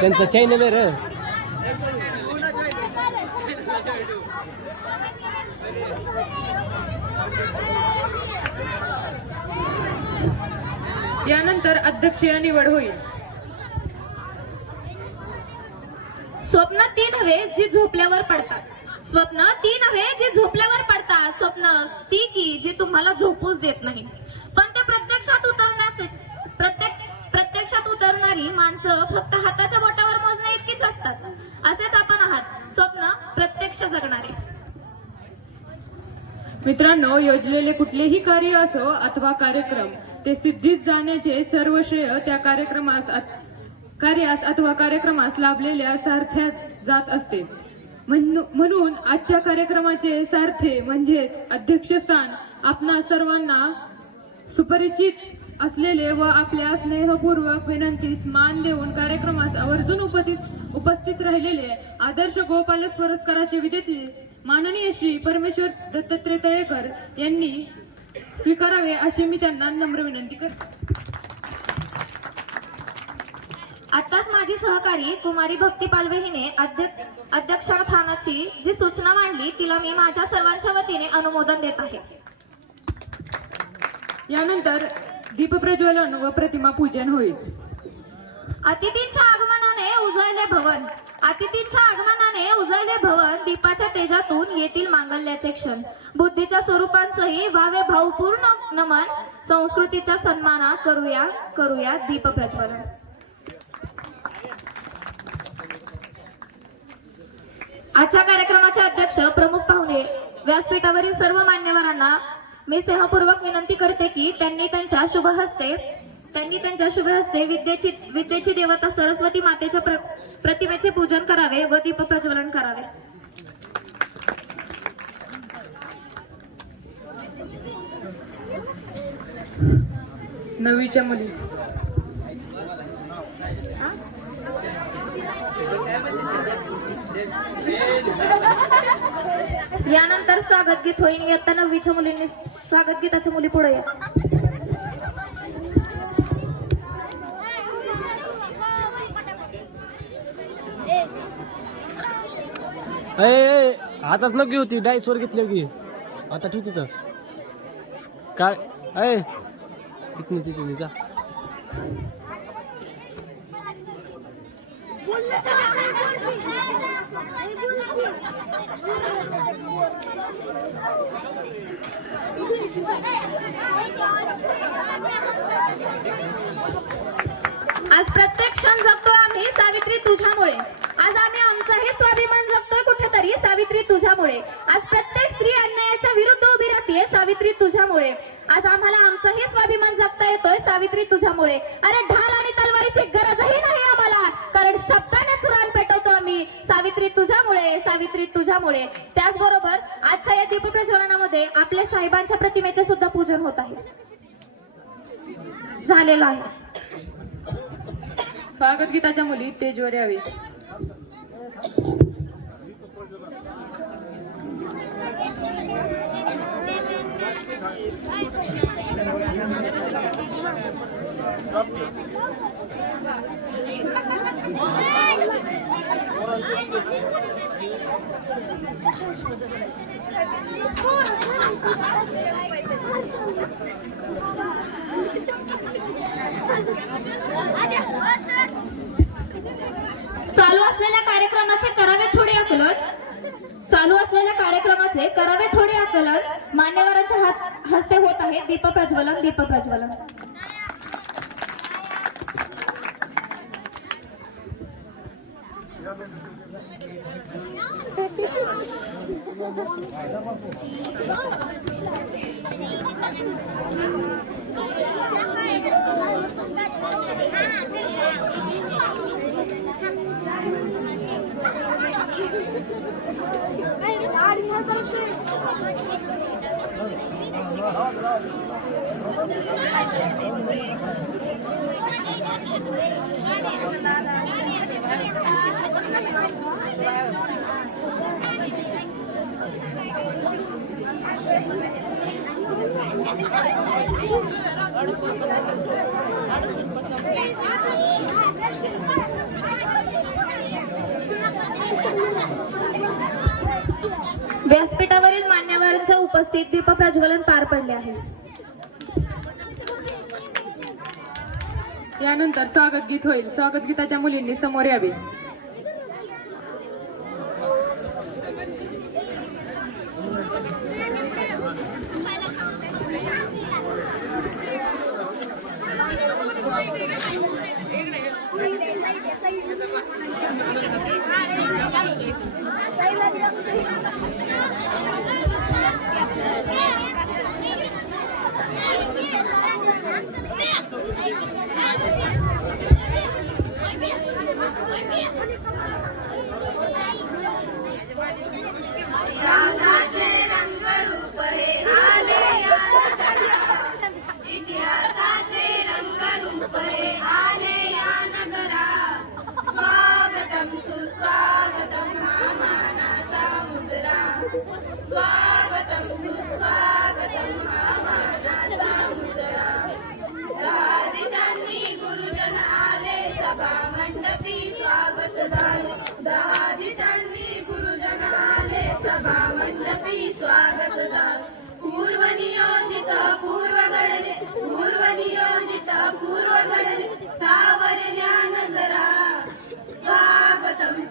त्यांचा चॅनल आहे रे. यानंतर अध्यक्षीय निवड होईल. स्वप्न ती नव्हे जी झोपल्यावर पडतात. स्वप्न ती नव्हे जी झोपल्यावर पडतात. स्वप्न ती की जी तुम्हाला झोपूच देत नाही. पण ते प्रत्यक्षात उतरणारी माणसं फक्त हाताच्या बोटावर मोजण्या इतकीच असतात. असेच आपण आहात, स्वप्न प्रत्यक्ष जगणारे. मित्रांनो, योजलेले कुठलेही कार्य असो अथवा कार्यक्रम ते सिद्धीस जाण्याचे सर्व श्रेय त्या कार्यास अथवा कार्यक्रमास लाभलेल्या सारथ्यास जात असते. म्हणून आजच्या कार्यक्रमाचे सारथे म्हणजे अध्यक्षस्थान आपणा सर्वांना सुपरिचित असलेले व आपल्या स्नेहपूर्वक विनंतीस मान देऊन कार्यक्रमास आवर्जून उपस्थित राहिलेले आदर्श गोपालक पुरस्काराचे विजेते माननीय श्री परमेश्वर दत्तात्रय तळेकर यांनी स्वीकारावे अशी मी त्यांना नम्र विनंती करते. आताच माझी सहकारी कुमारी भक्ती पालवे हिने अध्यक्षस्थानाची जी सूचना मांडली तिला मी माझ्या सर्वांच्या वतीने अनुमोदन देत आहे. यानंतर दीपप्रज्वलन व प्रतिमा पूजन होईल. अतिथींच्या आगमनाने उजळले भवन. अतिथींच्या आगमनाने उजळले भवन. दीपाच्या तेजातून येतील मांगल्याचे क्षण. बुद्धीच्या स्वरूपांचंही व्हावे भावपूर्ण नमन. संस्कृतीचा सन्मान करूया दीप प्रज्वलन. आजच्या कार्यक्रमाचे अध्यक्ष प्रमुख पाहुणे व्यासपीठावरील सर्व मान्यवरांना मी स्नेहपूर्वक विनंती करते की त्यांनी त्यांच्या शुभ हस्ते विद्येची देवता सरस्वती मातेच्या प्रतिमेचे पूजन करावे व दीप प्रज्वलन करावे. नववीच्या मुली यानंतर स्वागत गीत होईल. इयत्ता 9वीच्या मुलींनी स्वागत गीताच्या मुली पुढे या. आताच नको होती डायस वर घेतली की आता ठीक तिथं काय तिथून जा. आज प्रत्येक क्षण जगतो आम्ही सावित्री तुझ्यामुळे. आज आम्ही आमचाही स्वाभिमान जगतोय कुठेतरी सावित्री तुझ्यामुळे. आज प्रत्येक स्त्री अन्यायाच्या विरुद्ध उभी राहतीये सावित्री तुझ्यामुळे. आज आम्हाला आमचाही स्वाभिमान जगता येतोय सावित्री तुझ्यामुळे. अरे ढाल आणि तलवारीची गरजही नाही आम्हाला, कारण शब्दानेच रान पेटवतो आम्ही सावित्री तुझ्यामुळे. सावित्री तुझ्यामुळे. त्याचबरोबर आजच्या या दीपप्रज्वलनामध्ये आपल्या साहेबांच्या प्रतिमेचे सुद्धा पूजन होत आहे, झालेलं आहे. स्वागत गीताच्या मुली स्टेजवर यावी. चालू असलेल्या कार्यक्रमाचे करावे थोडे आकलन. मान्यवरांच्या हस्ते होत आहे दीप प्रज्वलन. दीप प्रज्वलन. व्यासपीठावरील मान्यवरांच्या उपस्थित दीपप्रज्वलन पार पडले आहे. यानंतर स्वागत गीत होईल. स्वागत गीताच्या मुलींनी समोर यावे.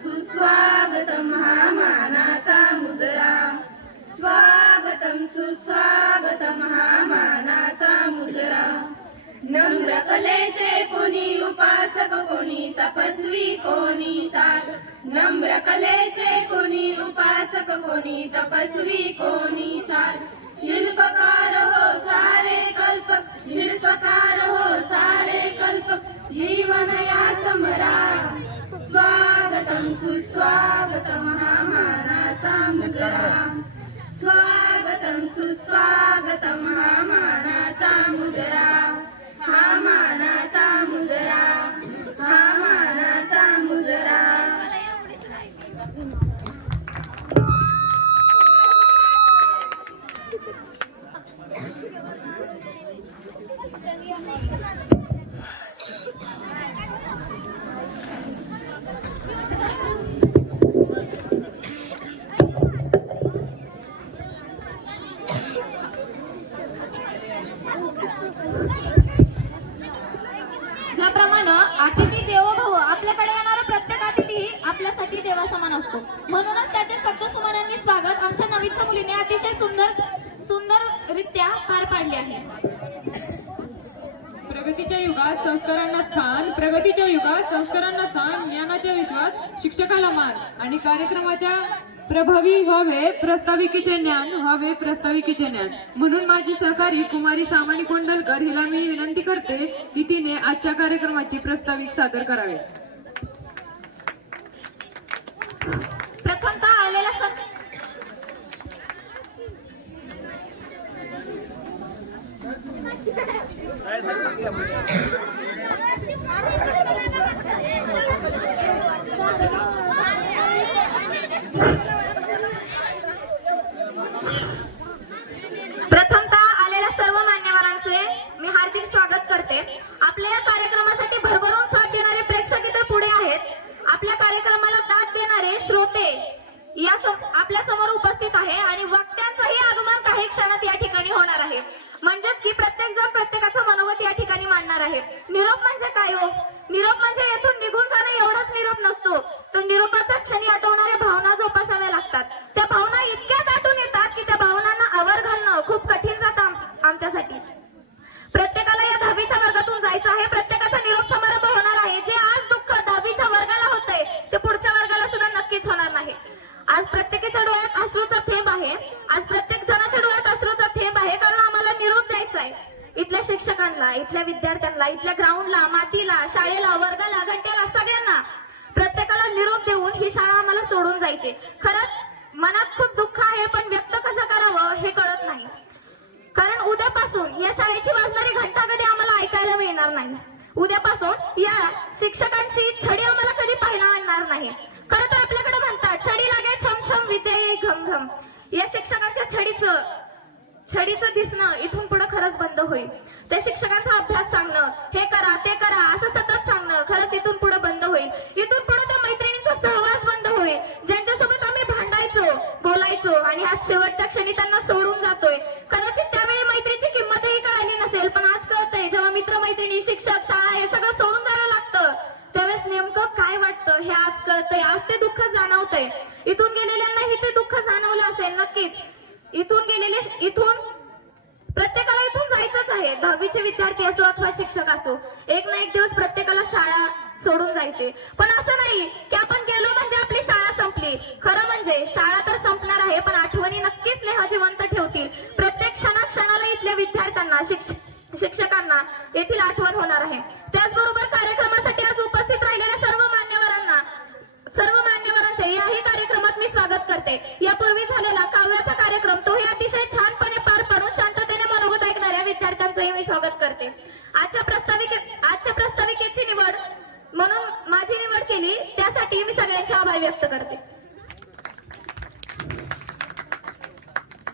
सुस्वागतम हा मानाचा मुजरा. स्वागतम सुस्वागतम हा मानाचा मुजरा. नम्र कलेचे कोणी उपासक कोणी तपस्वी कोणी साध. नम्र कलेचे कोणी उपासक कोणी तपस्वी कोणी साध. शिल्पकार हो सारे कल्पक. शिल्पकार हो सारे कल्पक. जीवन या समरा. स्वागतम सुस्वागतम हा मानाचा मुजरा. स्वागतम सुस्वागतम हा मानाचा मुजरा. हा मानाचा मुजरा. हा मानाचा मुजरा. ज्याप्रमाणे अतिथी देवो भव, आपल्याकडे येणारा प्रत्येक अतिथी आपल्यासाठी देवासमान असतो. म्हणूनच त्याचे शब्दसुमनांनी स्वागत आमच्या नवीच्या मुलीने अतिशय सुंदररित्या पार पाडले आहे. प्रगतीच्या युगात संस्कारांना स्थान. प्रगतीच्या युगात संस्कारांना स्थान. ज्ञानाचा विश्वास, शिक्षकाला मान आणि कार्यक्रमाच्या प्रभावी व्हावे प्रस्ताविकेचे ज्ञान. व्हावे प्रस्ताविकेचे ज्ञान. म्हणून माझी सहकारी कुमारी सामानी कोंडलकर हिला मी विनंती करते की तिने आजच्या कार्यक्रमाची प्रस्ताविक सादर करावे. प्रथमतः आलेला सर्व मान्यवरांचे मी हार्दिक स्वागत करते. आपल्या या कार्यक्रमासाठी भरभरून साथ देणारे प्रेक्षक इथे पुढे आहेत. आपल्या कार्यक्रमाला दाद देणारे श्रोते या आपल्या समोर उपस्थित आहे आणि वक्त्यांचंही आगमन काही क्षणात या ठिकाणी होणार आहे. म्हणजेच की प्रत्येक जण प्रत्येकाचं मनोगत या ठिकाणी मांडणार आहे. निरोप म्हणजे काय हो? निरोप म्हणजे येथून निघून जाणं एवढाच निरोप नसतो, तर निरोपाच्या क्षणी आठवणाऱ्या भावना जोपासाव्या लागतात. त्या भावना इतक्या दाटून येतात की त्या भावनांना आवर घालणं खूप कठीण जातं आमच्यासाठी. प्रत्येकाला या 10वीच्या वर्गातून जायचं आहे. प्रत्येकाचा निरोप समारंभ होणार आहे. जे आज दुःख 10वीच्या वर्गाला होतंय ते पुढच्या वर्गाला सुद्धा नक्कीच होणार नाही. आज प्रत्येकाच्या डोळ्यात अश्रूचा थेंब आहे. आज प्रत्येक जणाच्या डोळ्यात अश्रूचा थेंब आहे, कारण आम्हाला निरोप द्यायचा आहे. इथल्या शिक्षकांना, इथल्या विद्यार्थ्यांना, इथल्या ग्राउंडला, मातीला, शाळेला, वर्गाला, घंट्याला, सगळ्यांना प्रत्येकाला निरोप देऊन ही शाळा आम्हाला सोडून जायची. खरंच मनात खूप दुःख आहे, पण व्यक्त कसं करावं हे कळत नाही. कारण उद्यापासून या शाळेची वाजणारी घंटा कधी आम्हाला ऐकायला मिळणार नाही. उद्यापासून या शिक्षकांची छडी आम्हाला कधी पाहायला मिळणार नाही. खरं तर आपल्याकडे म्हणतात छडी लागे छमछम विद्या येई घम घम. या शिक्षकांच्या छडीचं दिसणं इथून पुढे खरंच बंद होईल. त्या शिक्षकांचा अभ्यास सांगणं, हे करा ते करा असं सतत सांगणं खरंच इथून पुढे बंद होईल. इथून पुढे त्या मैत्रिणींचा सहवास बंद होईल, ज्यांच्यासोबत आम्ही भांडायचो, बोलायचो आणि आज शेवट पुस्तक शाळा हे सगळं सोडून जायला लागतं त्यावेळेस नेमकं काय वाटतं हे आज कळतंय. आज ते दुःख जाणवतंय. इथून गेलेल्यांनाही ते दुःख जाणवलं असेल नक्कीच. इथून प्रत्येकाला इथून जायचंच आहे. 10वीचे विद्यार्थी असो अथवा शिक्षक असो, एक ना एक दिवस प्रत्येकाला शाळा सोडून जायचे. पण असं नाही की आपण गेलो म्हणजे आपली शाळा संपली. खरं म्हणजे शाळा तर संपणार आहे, पण आठवणी नक्कीच नेहा जिवंत ठेवतील. प्रत्येक क्षणाला इथल्या विद्यार्थ्यांना शिक्षकांना येथील आठवण होणार आहे. त्याचबरोबर कार्यक्रमासाठी आज उपस्थित राहिलेल्या सर्व मान्यवरांचे याही कार्यक्रमात मी स्वागत करते. यापूर्वी झालेला काव्याचा कार्यक्रम तोही अतिशय छानपणे पार पाडून शांततेने मनोगत ऐकणाऱ्या विद्यार्थ्यांचंही मी स्वागत करते. आजच्या प्रस्ताविकेची निवड म्हणून माझी निवड केली त्यासाठी मी सगळ्यांचे आभार व्यक्त करते.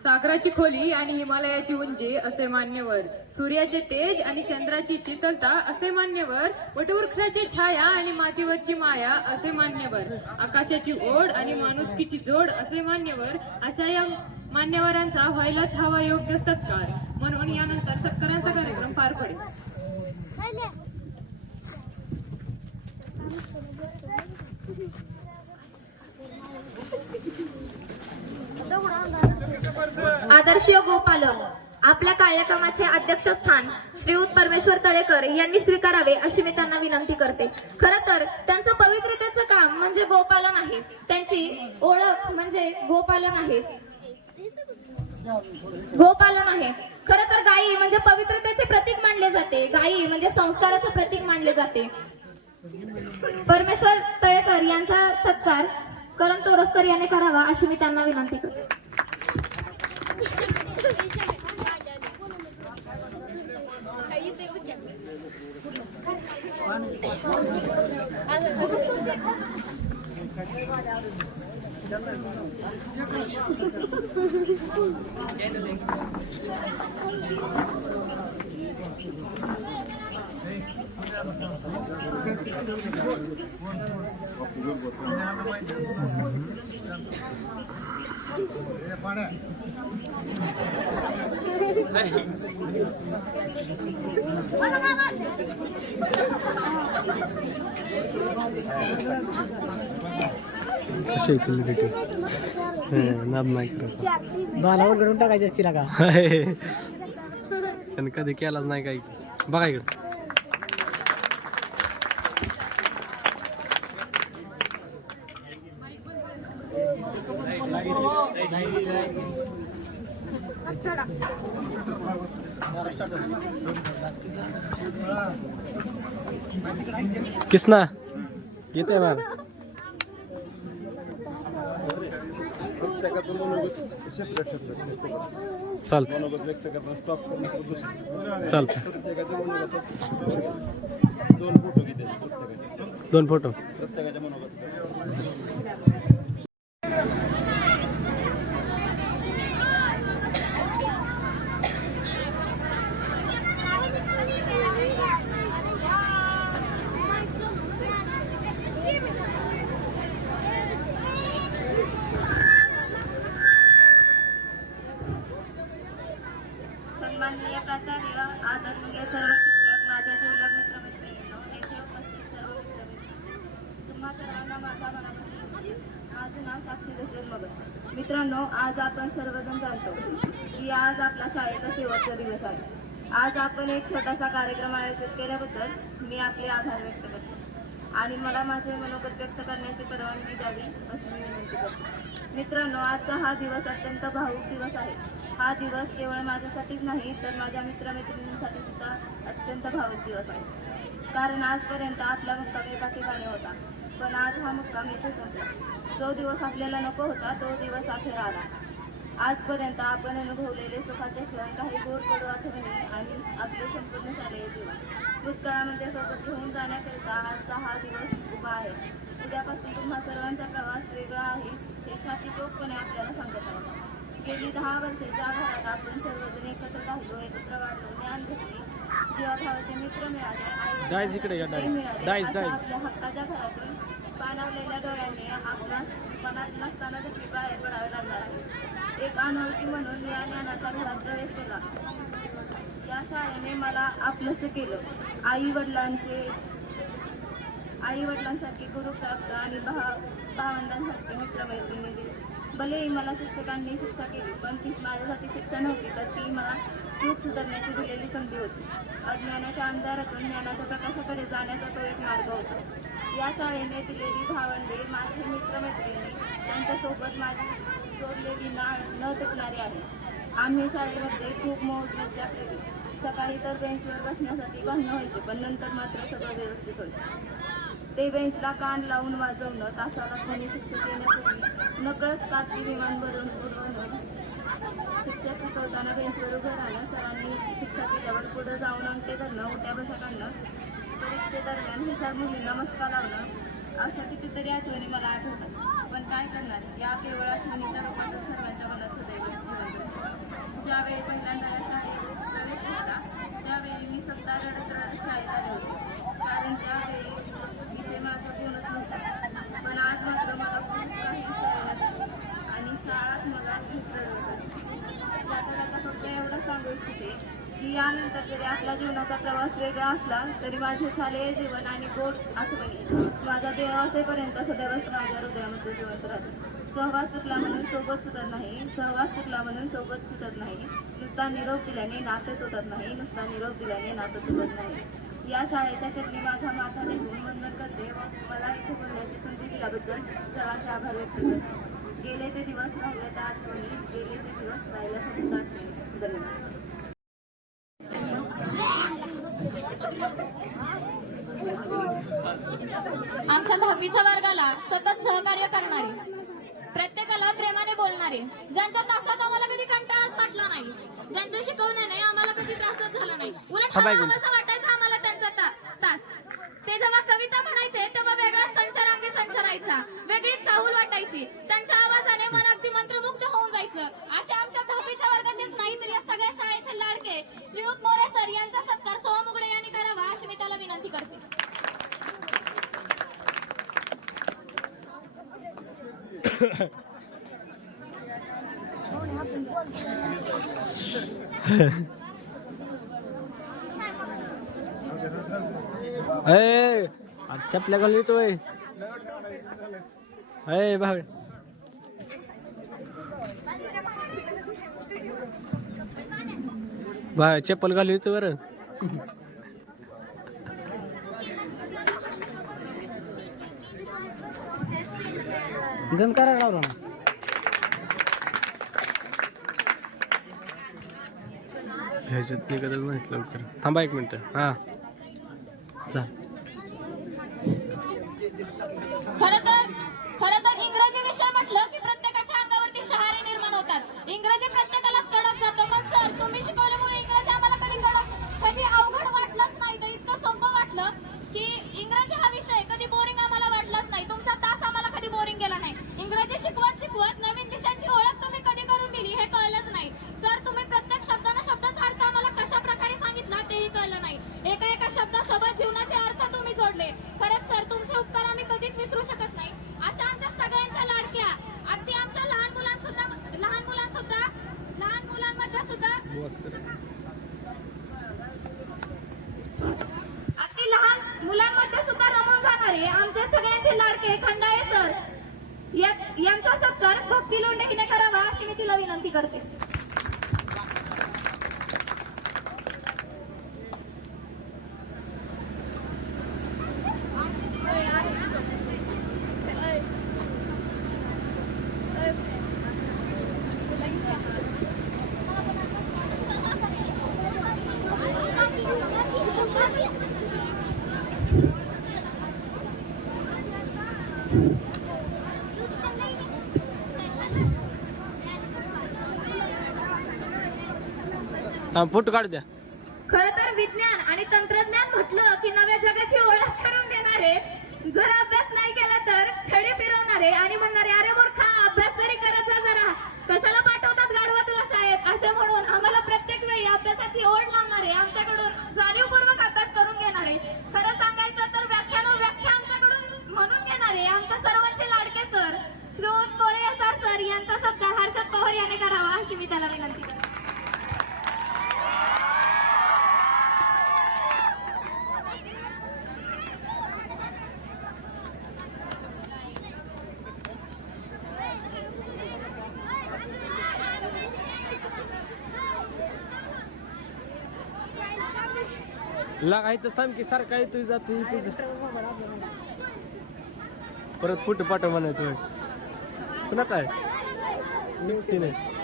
सागराची खोली आणि हिमालयाची उंची असे मान्यवर, सूर्याचे तेज आणि चंद्राची शीतलता असे मान्यवर, वटवृक्षाची छाया आणि मातीवरची माया असे मान्यवर, आकाशाची ओढ आणि माणुसकीची जोड असे मान्यवर. अशा या मान्यवरांचा व्हायलाच हवा योग्य सत्कार. म्हणून यानंतर सत्कारांचा कार्यक्रम पार पडेल. आदर्श गोपालन आपल्या कार्यक्रमाचे अध्यक्षस्थान श्रीयुत परमेश्वर तळेकर यांनी स्वीकारावे अशी मी त्यांना विनंती करते. खरं तर त्यांचं पवित्रतेचं काम म्हणजे गोपालन आहे. त्यांची ओळख म्हणजे गोपालन आहे. खरं तर गायी म्हणजे पवित्रतेचे प्रतीक मानले जाते. गायी म्हणजे संस्काराचं प्रतीक मानले जाते. परमेश्वर तळेकर यांचा सत्कार करण तोरसकर यांनी करावा अशी मी त्यांना विनंती करते. नाद नाही करायचा. बालावर घडून टाकायची असती का आणि कधी केलाच नाही काही. बघा इकडे किसना येते ना. चालतं दोन फोटो. सन्माननीय प्राचार्य, आदरणीय सर्व शिक्षक, माझ्या जिल्हा मित्रमैत्रिणींनो, येथे उपस्थित सर्व मित्रमैत्रिणी, तुम्हा सर्वांना माझा मनापासून माझे नाव साक्षी दशरथ मगर. मित्रांनो, आज आपण सर्वजण जाणतो की आज आपला शाळेचा शेवटचा दिवस आहे. आज आपण एक छोटासा कार्यक्रम आयोजित केल्याबद्दल मी आपले आभार व्यक्त करते आणि मला माझे मनोगत व्यक्त करण्याची परवानगी द्यावी अशी मी विनंती करते. मित्रांनो, आजचा हा दिवस अत्यंत भावूक दिवस आहे. हा दिवस केवळ माझ्यासाठीच नाही तर माझ्या मित्रमैत्रिणींसाठी सुद्धा अत्यंत भावूक दिवस आहे. कारण आजपर्यंत आपला मुक्काम एका ठिकाणी होता, पण आज हा मुक्काम इथे संपला. जो दिवस आपल्याला नको होता तो दिवस अखेर आला. आजपर्यंत आपण अनुभवलेले सुखाचे क्षण, काही गोड कडू आठवणी आणि आपले संपूर्ण शालेय जीवन भूतकाळामध्ये सोबत घेऊन जाण्याकरिता आजचा हा दिवस उभा आहे. उद्यापासून तुम्हा सर्वांचा प्रवास वेगळा आहे हे छातीतोपपणे आपल्याला सांगत आहे. गेली 10 वर्षाच्या घरात आपण सर्वजण एकत्र राहिलो, एकत्र वाढलो, ज्ञान घेतले, जीवाभावाचे मित्र मिळाले, आपल्या हक्काच्या घरातून पाणावलेल्या डोळ्यांनी आपला मनात नसताना देखील बाहेर पडावे लागणार आहे. एक अनोळखी म्हणून या ज्ञानाच्या घरात प्रवेश केला. या शाळेने मला आपलंसं केलं. आई वडिलांसारखे गुरु प्राप्त आणि भावंडांसारखे मित्रमैत्रिणी दिली. भलेही मला शिक्षकांनी शिक्षा केली, पण ती माझ्यासाठी शिक्षा नव्हती, तर ती मला चूक सुधारण्याची दिलेली संधी होती. अज्ञानाच्या अंधारातून ज्ञानाच्या प्रकाशाकडे जाण्याचा तो एक मार्ग होता. या शाळेने दिलेली भावंडे, माझे मित्रमैत्रिणी त्यांच्यासोबत माझी जोडलेली नाळ न तुटणारी आहे. आम्ही शाळेमध्ये खूप मौज मज्जा केली. सकाळी तर बेंचवर बसण्यासाठी भांडणं व्हायचे, पण नंतर मात्र सगळं व्यवस्थित होतं. ते बेंचला कान लावून वाजवणं, तासाला कोणी शिक्षक येण्यापूर्वी नकळत काठी विमान भरून उडवणं, शिक्षक शिकवताना बेंचवर उभं राहणं, सरांनी शिक्षा केल्यावर पुढं जाऊन अंगठे धरणं, उठ्या बशा काढणं, परीक्षेदरम्यान हुशार मुलींना मस्का लावणं, अशा कितीतरी आठवणी मला आठवतात. पण काय करणार, या केवळ आठवणीच्या रूपातच सर्वांच्या मनात सदैव जिवंत असतात. ज्यावेळी पहिल्यांदा या शाळेत प्रवेश घेतला, त्यावेळी मी स्वतः रडत रडत शाळेत आले होते, कारण त्यावेळी विषय माझा जीवनच नव्हता. पण आज मात्र मला खूप काही विसरायला आणि शाळाच मला खूप रडवतात. जाता फक्त एवढं सांगू इच्छिते की यानंतर जरी आपला जीवनाचा प्रवास वेगळा असला तरी माझे शालेय जीवन आणि गोड आठवणी माझा देह असेपर्यंत सदैव माझ्या हृदयामध्ये जिवंत राहतो. सहवास सुटला म्हणून सोबत सुटत नाही, सहवास सुटला म्हणून सोबत सुटत नाही, नुसता निरोप दिल्याने नाते तुटत नाही, नुसता निरोप दिल्याने नातं तुटत नाही. या शाळेच्या चटणी माझा माथा टेकून वंदन करते व मला इथे बोलण्याची संधी दिल्याबद्दल सर्वांचे आभार व्यक्त करते. गेले ते दिवस राहिले त्या आठवणी, गेले ते दिवस राहिल्या फक्त आठवणी. धन्यवाद. आमच्या 10वीच्या वर्गाला सतत सहकार्य करणारे, प्रत्येकाला प्रेमाने बोलणारे, ज्यांच्या तासात आम्हाला कधी कंटाळाच वाटला नाही, ज्यांच्या शिकवण्याने आम्हाला कधी त्रासच झाला नाही, उलट असं वाटायचं आम्हाला त्यांचा तास. ते जेव्हा कविता म्हणायचे तेव्हा वेगळा संचारांगी संचारायचा, वेगळीच चाहूल वाटायची, त्यांच्या आवाजाने मन अगदी मंत्रमुग्ध होऊन जायचं. अशा आमच्या 10वीच्या वर्गाचेच नाही तर या सगळ्या शाळेचे लाडके श्रीयुत मोरे सर यांचा सत्कार सोहम मुगडे यांनी करावा अशी मी त्याला विनंती करते. चपल्या घालून येतोय भाऊ. भाई चप्पल घालून येतो बरं. गण करायला लावला ना. ह्याच्यात निघतच नाहीत लवकर. थांबा 1 मिनिट. हा खरं तर इंग्रजी विषय म्हटलं की प्रत्येकाच्या अंगावरती शहारे निर्माण होतात. इंग्रजी प्रत्येकालाच कडक जातो, पण सर तुम्ही शिकवल्यामुळे इंग्रजी आम्हाला कधी अवघड वाटलंच नाही. तर इतकं सोपं वाटलं की इंग्रजी हा विषय कधी बोरिंग आम्हाला वाटलाच नाही. तुमचा तास आम्हाला कधी बोरिंग गेला नाही. इंग्रजी शिकवत नवीन विषयांची ओळख तुम्ही कधी करून दिली हे कळलंच नाही. सर तुम्ही प्रत्येक शब्दाचा अर्थ आम्हाला कशा प्रकारे सांगितला तेही कळलं नाही. एका शब्दासोबत जीवनाचे अर्थ तुम्ही जोडले. खरंच सर तुमचे उपकार आम्ही कधीच विसरू शकत नाही. अशा आमच्या सगळ्यांच्या लाडक्या, अगदी आमच्या लहान मुलांमध्ये सुद्धा अगदी लहान मुलांमध्ये सुद्धा रमून जाणारे आमच्या सगळ्यांचे लाडके खंडाळे सर यांचा सत्कार भक्ती लोंढे हिने करावा अशी मी तिला विनंती करते. फोटो काढ द्या. खरं तर विज्ञान आणि तंत्रज्ञान म्हटलं की नव्या जगाची ओळख करून देणारे, जर अभ्यास नाही केला तर छडी फिरवणारे आणि म्हणणारे अरे मूर्खा अभ्यास तरी करायचा जरा, कशाला पाठवतात गाढवा तुला शाळेत असे म्हणून आम्हाला प्रत्येक वेळी अभ्यासाची ओढ लावणारे, आमच्याकडून जाणीवपूर्वक अभ्यास करून घेणारे, खरं सांगायचं तर व्याख्या आमच्याकडून म्हणून घेणारे आमच्या सर्वांचे लाडके सर श्रीयुत मोरे सर यांचा सत्कार. हर्षद पवार याने करावा अशी मी त्याला विनंती करते. लागा इथंच थांब की सारखा येतोय जातो इथं परत फोटो पाठव म्हणायचं होय. कुणाच आहे निघते नाही.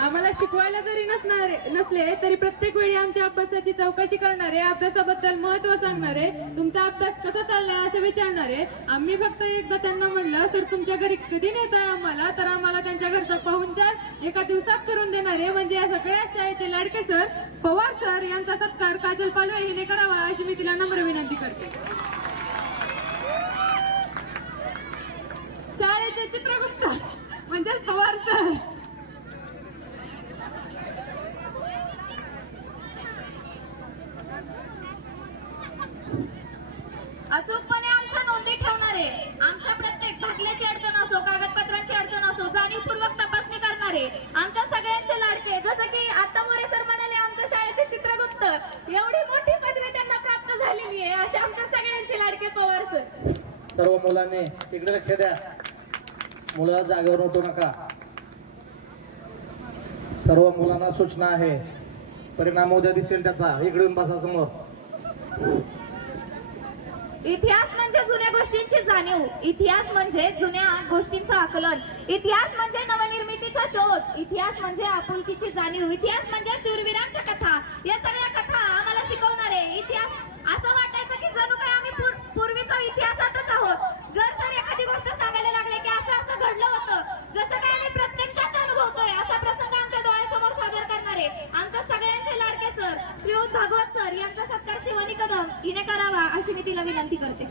आम्हाला शिकवायला जरी नसले तरी प्रत्येक वेळी आमच्या अभ्यासाची चौकशी करणारे, अभ्यासाबद्दल महत्व सांगणारे, तुमचा अभ्यास कसा चाललाय असं विचारणारे. आम्ही फक्त एकदा त्यांना म्हणलं तर तुमच्या घरी कधी नेताय आम्हाला, तर आम्हाला त्यांच्या घरचा पाहुणचार एका दिवसात करून देणारे म्हणजे या सगळ्या शाळेचे लाडके सर पवार सर यांचा सत्कार काजल पालवे हिने करावा अशी मी तिला नम्र विनंती करते. शाळेचे चित्रगुप्त म्हणजे पवार सर. अचूकपणे आमच्या नोंदी ठेवणारे, आमच्या प्रत्येक दाखल्याची अडचण असो, कागदपत्रांची अडचण असो, जाणीवपूर्वक तपासणी करणारे, आमच्या सगळ्यांचे लाडके. जसं की आता मोरे सर म्हणाले आमच्या शाळेचे चित्रगुप्त, एवढी मोठी पदवी त्यांना प्राप्त झालेली आहे असे आमच्या सगळ्यांचे लाडके पवार सर. सर्व मुलांनी तिकडे लक्ष द्या, मुलं जागेवर उठू नका. सर्व मुलांना सूचना आहे, परिणाम उद्या दिसेल त्याचा. इकडे येऊन बसा समोर. इतिहास म्हणजे जुन्या गोष्टींची जाणीव, इतिहास म्हणजे जुन्या गोष्टींचं आकलन, इतिहास म्हणजे नवनिर्मितीचा शोध, इतिहास म्हणजे आपुलकीची जाणीव, इतिहास म्हणजे शूरवीरांच्या कथा. या सगळ्या कथा आम्हाला शिकवणारे. इतिहास असं वाटायचं की जणू काय आम्ही पूर्वीचा इतिहासातच आहोत. जर सर एखादी गोष्ट सांगायला लागले की असं असं घडलं होतं, जसं काय आम्ही प्रत्यक्षात अनुभवतोय असा प्रसंग आमच्या डोळ्यासमोर सादर करणारे आमच्या सगळ्यांचे लाडके सर श्रीयुत भागवत सर यांचा सत्कार शिवानी कदम हिने करावा अशी मी तिला विनंती करते.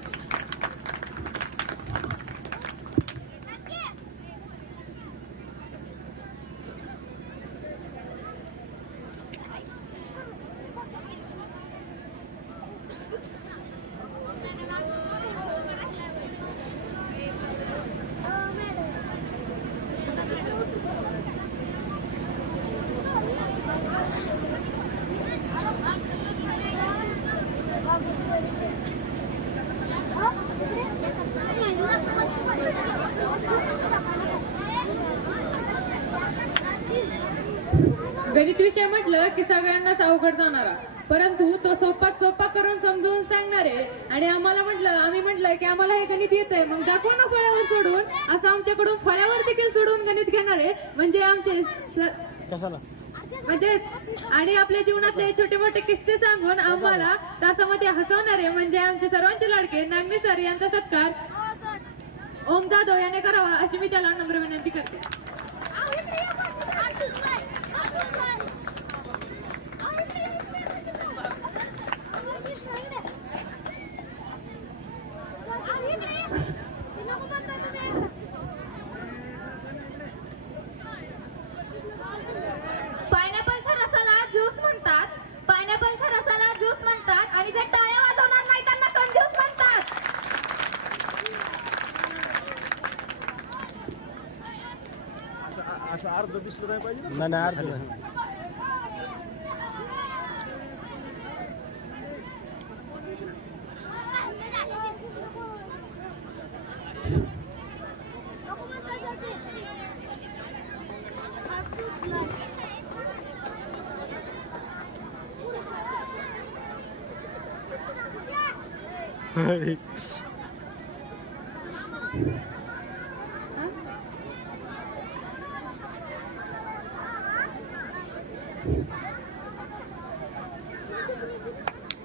गणित विषय म्हटलं की सगळ्यांनाच अवघड जाणारा, परंतु तो सोपा करून समजून सांगणारे. आणि आम्ही म्हटलं की आम्हाला हे गणित येतंय मग दाखव ना फळ्यावर सोडून, असं आमच्याकडून फळ्यावर देखील सोडून गणित घेणारे म्हणजे आमचे कशाला म्हणजे आणि आपल्या जीवनातले छोटे मोठे किस्से सांगून आम्हाला तासामध्ये हसवणारे म्हणजे आमचे सर्वांचे लाडके नागणे सर यांचा सत्कार ओम जाधव याने करावा अशी मी त्याला नम्र विनंती करते. पायनॅपलच्या रसाला ज्यूस म्हणतात, पायनॅपलच्या रसाला ज्यूस म्हणतात आणि जे टाळ्या वाजवणार नाही त्यांना कंजूस म्हणतात. असं अर्ध दिसलं नाही पाहिजे. नाही अर्ध नाही.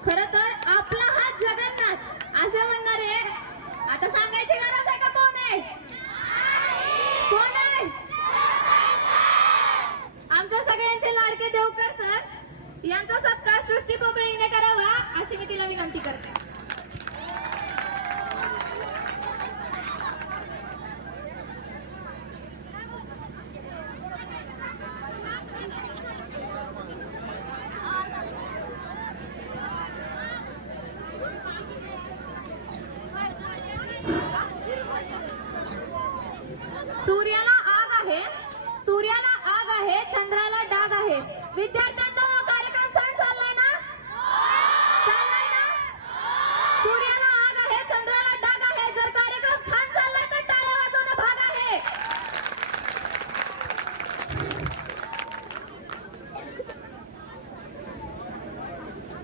खर तर आपला हात जगन्नाथ असे म्हणणारे आता सांगायची गरज आहे का? कोण आहे? कोण आहे? आमच्या सगळ्यांचे लाडके देवकर सर यांचा सत्कार सृष्टी पोकळीने करावा अशी मी तिला विनंती करते.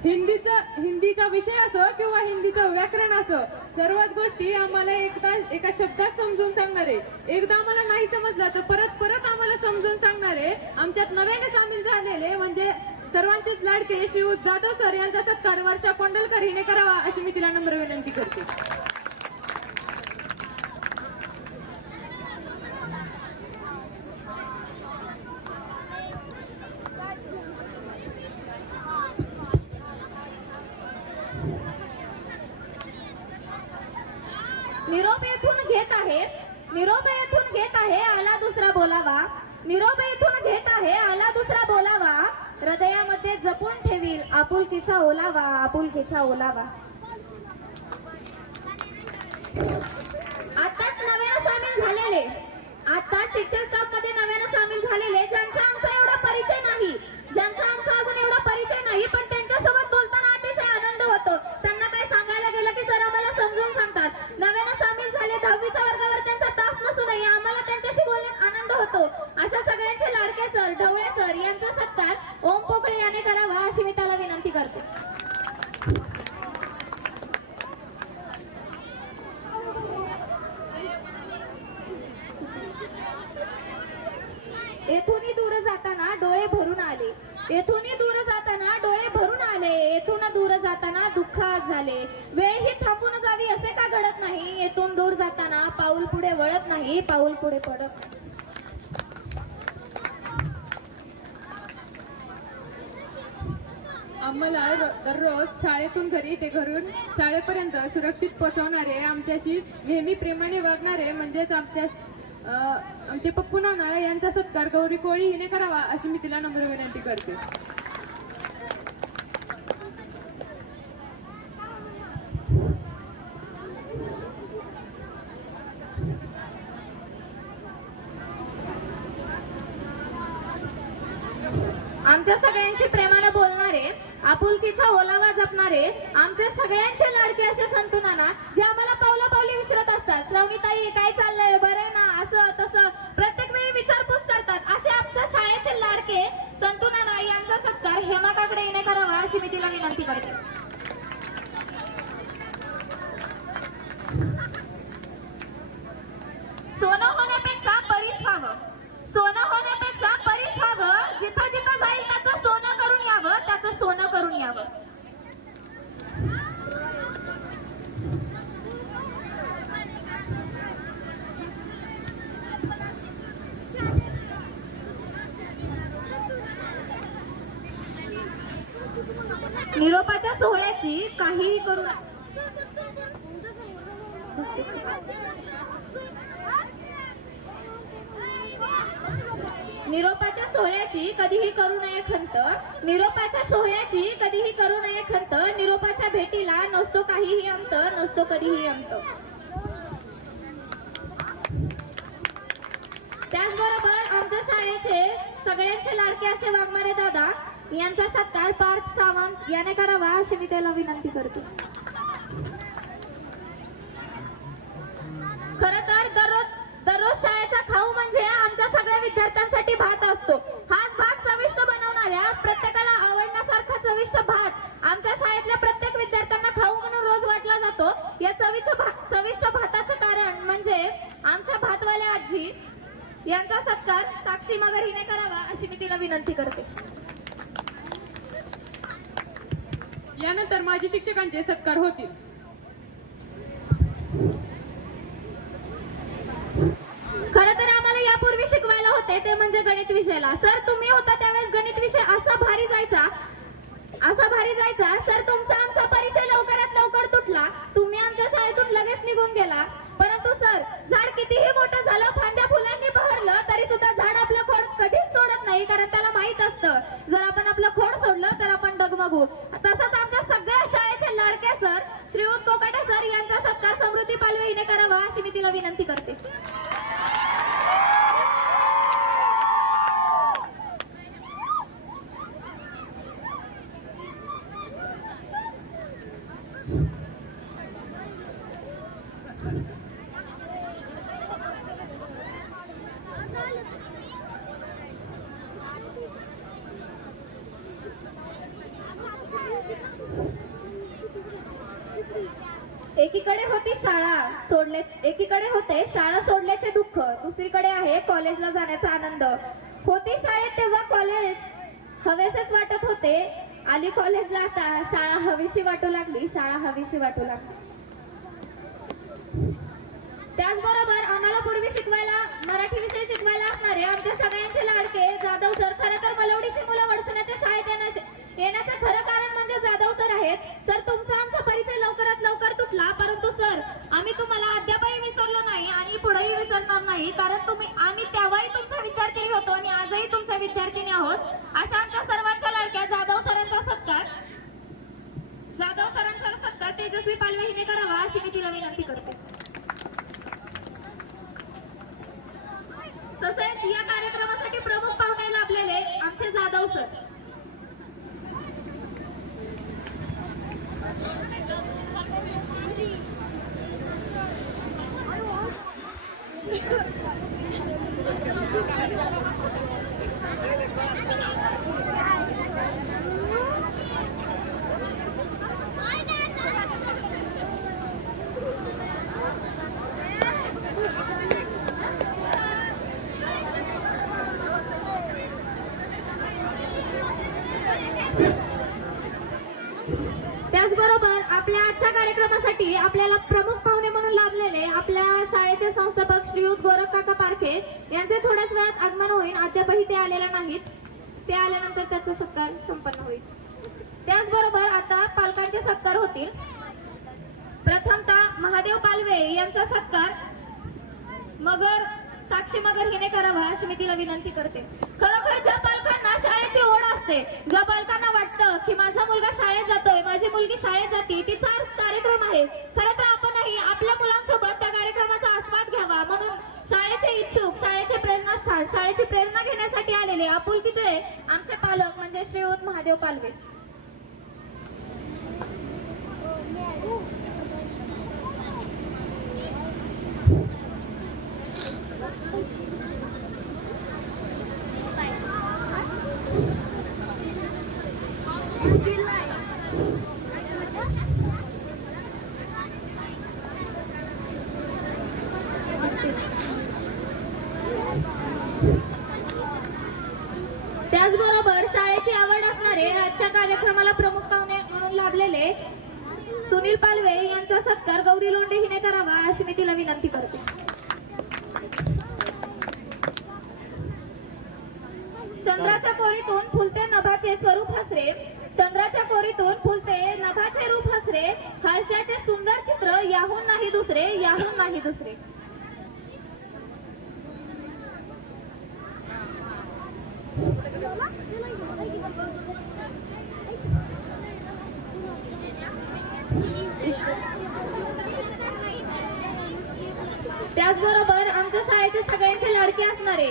हिंदीचा विषय असो किंवा हिंदीचं व्याकरण असो, सर्वच गोष्टी आम्हाला एका शब्दात समजून सांगणारे. एकदा आम्हाला नाही समजलं तर परत आम्हाला समजून सांगणारे आमच्यात नव्याने सामील झालेले म्हणजे सर्वांचेच लाडके श्रीयुत जाधव सर यांचा सत्कार वर्षा कोंडलकर हिने करावा अशी मी तिला नम्र विनंती करते. निरोप येथून घेत आहे आला दुसरा बोलावा. निरोप येथून घेत आहे आला दुसरा बोलावा. हृदयामध्ये जपून ठेवील आपुलकीचा ओलावा. आपुलकीचा ओलावा. आताच नव्यानं सामील झालेले, आता शिक्षण स्टाफ मध्ये नव्यानं सामील झालेले ज्यांचा आमचा एवढा परिचय नाही, ज्यांचा आमचा अजून एवढा परिचय नाही, पण त्यांच्यासोबत बोलताना अतिशय आनंद होतो. त्यांना काय सांगायला गेलं की सर आम्हाला समजून सांगतात. नव्यानं सामील झाले 10वीच्या वर्गावर त्यांचा तास नसूनही आम्हाला त्यांच्याशी बोलण्यात आनंद होतो. अशा सगळ्यांचे लाडके सर ढवळे सर यांचा सत्कार ओम पोकळे याने करावा अशी मी त्याला विनंती करते. येथूनही दूर जाताना डोळे भरून आले. येथूनही दूर जाताना डोळे भरून आले. येथून दूर जाताना दुःखात झाले. वेळ ही थांबून जावी असे का घडत नाही. येथून दूर जाताना पाऊल पुढे वळत नाही. पाऊल पुढे पडत. आम्हाला दररोज शाळेतून घरी ते घरून शाळेपर्यंत सुरक्षित पोहोचवणारे, आमच्याशी नेहमी प्रेमाने वागणारे म्हणजेच आमचे पप्पू नाना यांचा सत्कार गौरी कोळी हिने करावा अशी मी तिला नम्र विनंती करते. आमच्या सगळ्यांशी प्रेमाने बोलणारे, आपुलकीचा ओलावा जपणारे, आमच्या सगळ्यांचे लाडके असे संतू नाना जे आम्हाला पावलापावली विचारत असतात. श्रावणीताई काय चाललंय, बरं ना, असं तसं प्रत्येक वेळी विचारपूस करतात. असे आमच्या शाळेचे लाडके संतू नाना यांचा सत्कार हेमा काकडे हिने करावा अशी मी तिला विनंती करते. सोनं होण्यापेक्षा परीच व्हावं. सोनं होण्यापेक्षा परीच व्हावं. जिथं जिथं जाईल त्याचं सोनं करून यावं. त्याचं सोनं करून यावं. निरोपाच्या सोहळ्याची काहीही करू निरोपाच्या सोहळ्याची कधीही करू नये खंत. निरोपाच्या सोहळ्याची कधीही करू नये खंत. निरोपाच्या भेटीला नसतो काहीही अंत. नसतो कधीही अंत. त्याचबरोबर आमच्या शाळेचे सगळ्यांचे लाडके असे वागणारे दादा यांचा सत्कार पार्थ सावंत याने करावा अशी मी त्याला विनंती करते. खरं तर दररोज शाळेचा खाऊ म्हणजे आमच्या सगळ्या विद्यार्थ्यांसाठी भात असतो. हाच भात चविष्ट बनवणाऱ्या, प्रत्येकाला आवडण्यासारखा चविष्ट भात आमच्या शाळेतल्या प्रत्येक विद्यार्थ्यांना खाऊ म्हणून रोज वाटला जातो. या चविष्ट भाताचं कारण म्हणजे आमच्या भातवाल्या आजी यांचा सत्कार साक्षी मगर हिने करावा अशी मी तिला विनंती करते. यानंतर माजी शिक्षकांचे सत्कार होतील. खरं तर आम्हाला यापूर्वी शिकवायला होते ते म्हणजे गणित विषयाला. सर तुम्ही होता त्यावेळेस गणित विषय असा भारी जायचा. सर तुमचा आमचा परिचय लवकरात लवकर तुटला. तुम्ही आमच्या शाळेतून लगेच निघून गेला. परंतु सर झाड कितीही मोठं झालं, फांद्या फुलांनी बहरलं तरी सुद्धा झाड आपलं खोड कधीच सोडत नाही. कारण त्याला माहित असतं जर आपण आपलं खोड सोडलं तर आपण डगमगू. तसंच आमच्या सगळ्या शाळेचे लाडके सर श्रीयुत कोकाटे सर यांचा सत्कार समृद्धी पालवे हिने करावा अशी मी तिला विनंती करते. एकीकडे होते शाळा सोडल्याचे दुःख, दुसरीकडे आहे कॉलेजला जाण्याचा आनंद. होती शाळेत तेव्हा कॉलेज हवेसेच वाटत होते, आली कॉलेजला आता शाळा हवीशी वाटू लागली. त्याचबरोबर आम्हाला पूर्वी शिकवायला मराठी विषय शिकवायला असणारे आमच्या सगळ्यांचे लाडके जाधव सर. खरं तर मलवडीची मुलं वडसुण्याच्या शाळेत येण्याचं खरं कारण म्हणजे जाधव सर आहेत. सर, तुमचा आमचा परिचय लवकरात लवकर तुटला, परंतु सर आम्ही तुम्हाला अद्यापही विसरलो नाही आणि पुढेही विसरणार नाही, कारण आम्ही तेव्हाही तुमच्या विद्यार्थिनी होतो आणि आजही तुमच्या विद्यार्थिनी आहोत. अशा आमच्या सर्वांच्या लाडक्या जाधव सरांचा सत्कार तेजस्वी पालवे हिने करावा अशी मी तिला विनंती करते. तसेच या कार्यक्रमासाठी प्रमुख पाहुणे लाभलेले आमचे जाधव सर. त्याचबरोबर आपल्या आजच्या कार्यक्रमासाठी आपल्याला प्रमुख पाहुणे म्हणून लाभलेले आपल्या शाळेचे संस्थापक श्रीयुत गोरख काका पारखे यांचे थोड्याच वेळात आगमन होईल. अद्यापही ते आलेले नाहीत. ते आल्यानंतर त्याचा सत्कार संपन्न होईल. त्याचबरोबर आता पालकांचे सत्कार होतील. प्रथमतः महादेव पालवे यांचा सत्कार साक्षी मगर हिने करावा अशी मी तिला विनंती करते. खरोखर ज्या पालकांना शाळेची ओढ असते, ज्या पालकांना वाटतं की माझा मुलगा शाळेत जातोय, माझी मुलगी शाळेत जाते, तिचा कार्यक्रम आहे, खरं तर आपणही आपल्या मुलांसोबत त्या कार्यक्रमाचा आस्वाद घ्यावा. म्हणून शाळेचे इच्छुक, शाळेचे प्रेरणास्थान, शाळेची प्रेरणा घेण्यासाठी आलेले आपुलकीचे आमचे पालक म्हणजे श्रीयुत महादेव पालवे. त्याचबरोबर शाळेची आवड असणारे आजच्या कार्यक्रमाला प्रमुख पाहुणे म्हणून लाभलेले सुनील पालवे यांचा सत्कार गौरी लोंढे हिने करावा अशी मी तिला विनंती करते. चंद्राच्या कोरीतून फुलते नभाचे स्वरूप हसरे, चंद्राच्या कोरीतून फुलते नभाचे रूप हसरे, हास्याचे सुंदर चित्र याहून नाही दुसरे. त्याचबरोबर आमच्या शाळेचे सगळ्यांचे लाडके असणारे,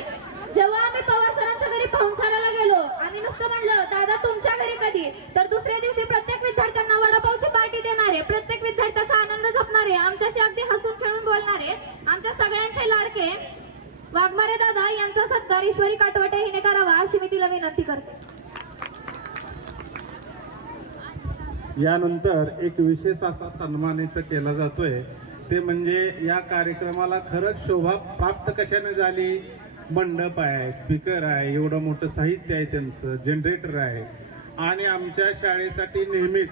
जेव्हा आम्ही पवार सरांच्या घरी पाहुणचाराला गेलो, आम्ही नुसतं म्हणलं दादा तुमच्या घरी कधी, तर दुसऱ्या दिवशी प्रत्येक विद्यार्थ्यांना वडापावची पार्टी देणारे, प्रत्येक विद्यार्थ्याचा आनंद जपणारे, आमच्याशी अगदी हसून खेळून बोलणारे आमच्या सगळ्यांचे लाडके वाघमारे दादा यांचा सत्कार ईश्वरी काटवटे हिने करावा अशी मी तिला विनंती करते. यानंतर एक विशेष असा सन्मान इथं केला जातोय, ते म्हणजे या कार्यक्रमाला खरंच शोभा प्राप्त कशाने झाली. मंडप आहे, स्पीकर आहे, एवढं मोठं साहित्य आहे, त्यांचं जनरेटर आहे आणि आमच्या शाळेसाठी नेहमीच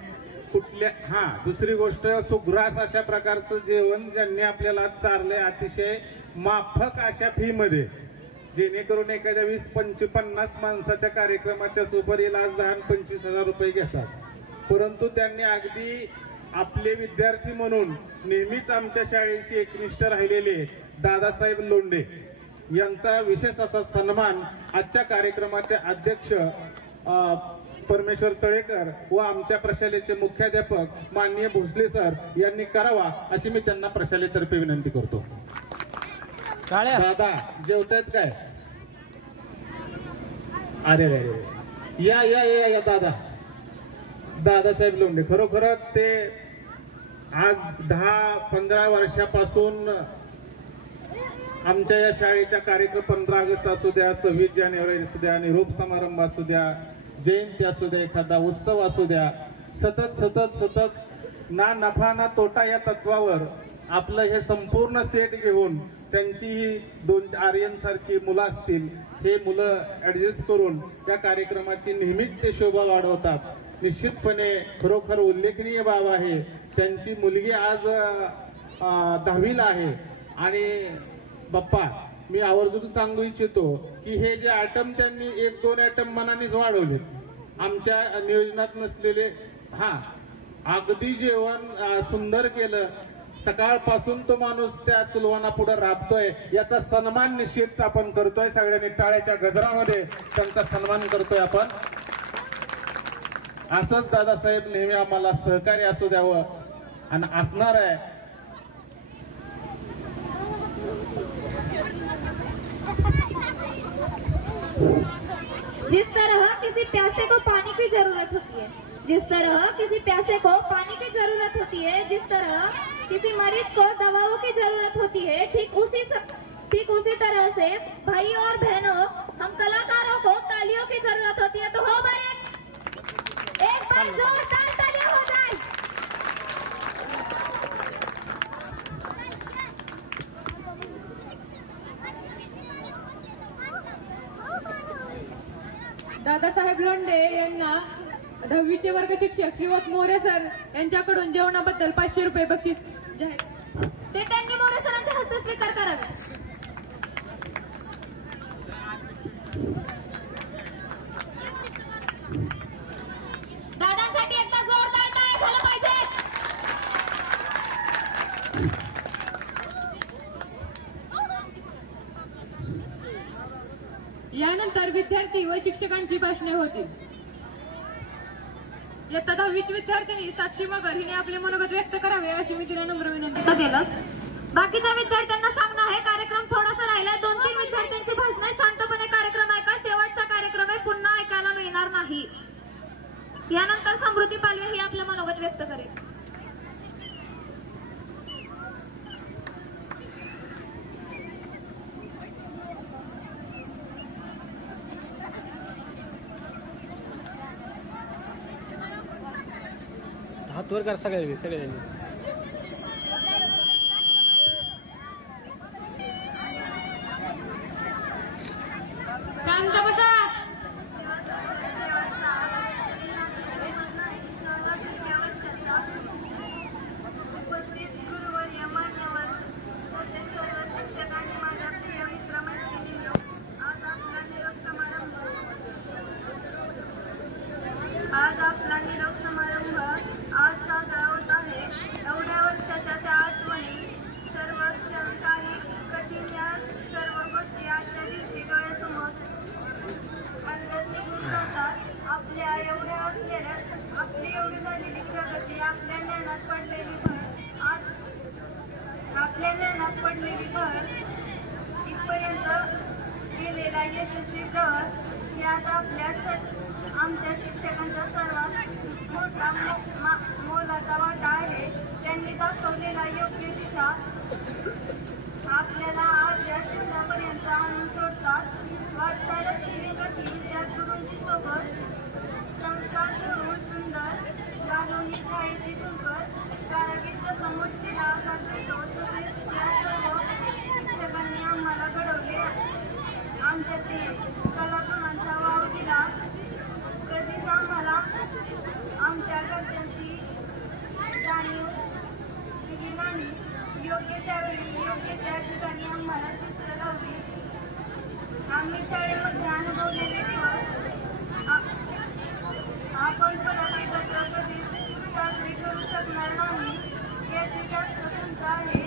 दुसरी गोष्ट सुग्रास अशा प्रकारचं जेवण ज्यांनी आपल्याला चारले अतिशय माफक अशा फी मध्ये, जेणेकरून एखाद्या 20-50 माणसाच्या कार्यक्रमाच्या सुपरीला 10-25 हजार रुपये घेतात, परंतु त्यांनी अगदी आपले विद्यार्थी म्हणून नेहमीच आमच्या शाळेशी एकनिष्ठ राहिलेले दादासाहेब लोंढे यांचा विशेष असा सन्मान आजच्या कार्यक्रमाचे अध्यक्ष परमेश्वर तळेकर व आमच्या प्रशालेचे मुख्याध्यापक माननीय भोसले सर यांनी करावा अशी मी त्यांना प्रशालेतर्फे विनंती करतो. दादा जेवतायत काय? अरे या दादासाहेब लोंढे खरोखरच ते आज 10-15 वर्षापासून आमच्या या शाळेच्या कार्यक्रम 15 ऑगस्ट असू द्या, 26 जानेवारी असू द्या, निरोप समारंभ असू द्या, जयंती असू द्या, एखादा उत्सव असू द्या, सतत ना नफा ना तोटा या तत्वावर आपलं हे संपूर्ण सेट घेऊन त्यांची ही 2 आर्यनसारखी मुलं असतील, हे मुलं ऍडजस्ट करून या कार्यक्रमाची नेहमीच ते शोभा वाढवतात। निश्चितपणे खरोखर उल्लेखनीय बाब आहे। त्यांची मुलगी आज 10वीला आहे आणि बाप्पा मी आवर्जून सांगू इच्छितो की हे जे आयटम त्यांनी 1-2 आयटम मनानेच वाढवले, आमच्या नियोजनात नसलेले। अगदी जेवण सुंदर केलं, सकाळपासून तो माणूस त्या चुलवाना पुढे राबतोय, याचा सन्मान निश्चित आपण करतोय। सगळ्यांनी टाळ्याच्या गजरामध्ये त्यांचा सन्मान करतोय आपण। असंच दादासाहेब नेहमी आम्हाला सहकार्य असू द्यावं आणि असणार आहे। जिस तरह किसी प्यासे को पानी की जरूरत होती है, जिस तरह किसी प्यासे को पानी की जरूरत होती है, जिस तरह किसी मरीज को दवाओं की जरूरत होती है, ठीक उसी तरह से भाई और बहनों, हम कलाकारों को तालियों की जरूरत होती है। तो हो बड़े एक बार जोरदार तालियां हो जाए। दादासाहेब लोंढे यांना 10वीचे वर्ग शिक्षक श्रीवत मोरे सर यांच्याकडून जेवणाबद्दल 500 रुपये बक्षीस जाहीर। ते त्यांनी मोरे सरांच्या हस्ते स्वीकार करावे। दादांसाठी एकदा जोरदार टाळ्या झाल्या पाहिजेत। यानंतर विद्यार्थी व शिक्षकांची भाषणे होतील। इयत्ता 10वीची विद्यार्थिनी साक्षी मगर हिने आपले मनोगत व्यक्त करावे अशी मी तिला नम्र विनंती केलं। बाकीच्या विद्यार्थ्यांना सांगणं आहे, कार्यक्रम थोडासा राहिला। 2-3 विद्यार्थ्यांची भाषणे शांतपणे कार्यक्रम ऐका, शेवटचा कार्यक्रम आहे, पुन्हा ऐकायला मिळणार नाही। यानंतर समृद्धी पालवे ही आपलं मनोगत व्यक्त करेल। हात वर करा सगळ्यांनी। शांत बसा। उपस्थित गुरुवर्य, मान्यवर, तसेच सर्व शिक्षक आणि माझ्या प्रिय मित्रमैत्रिणींनो, आज आपला निरोप समारंभ आज साजरा होत आहे। एवढ्या वर्षाच्या त्या आठवणी, सर्व क्षण, काही कठीण या सर्व गोष्टी आजच्या दिवशी डोळ्यासमोर मनगट निघून जातात। आपल्या एवढ्या असलेल्या, आपली एवढी झालेली प्रगती, आपल्या ज्ञानात पडलेली भर, इथपर्यंत गेलेला यशस्वी प्रवास, यात आमच्या शिक्षकांचा सर्वात मोठा मोलाचा वाटा आहे। त्यांनी दाखवलेला योग्य दिशा आपल्याला आज या शिक्षणापर्यंत आणून सोडतात। वाटचाल अशी कठीण, त्या गुरूंची सोबत संस्कार करून सुंदर घालून शाळेची सुंदर कारागीर समोरची आकार देतो, तसेच त्या सर्व शिक्षकांनी आम्हाला घडवले। आमच्यातील कलागुणांचा वाव दिला। कधीच आम्हाला आमच्या गरजांची जाणीव दिली नाही। योग्य त्यावेळी योग्य त्या ठिकाणी आम्हाला चित्र लावली। आम्ही शाळेमध्ये अनुभवलेले आपण परत एकत्र कधीच साजरी करू शकणार नाही, याची जास्त चिंता आहे।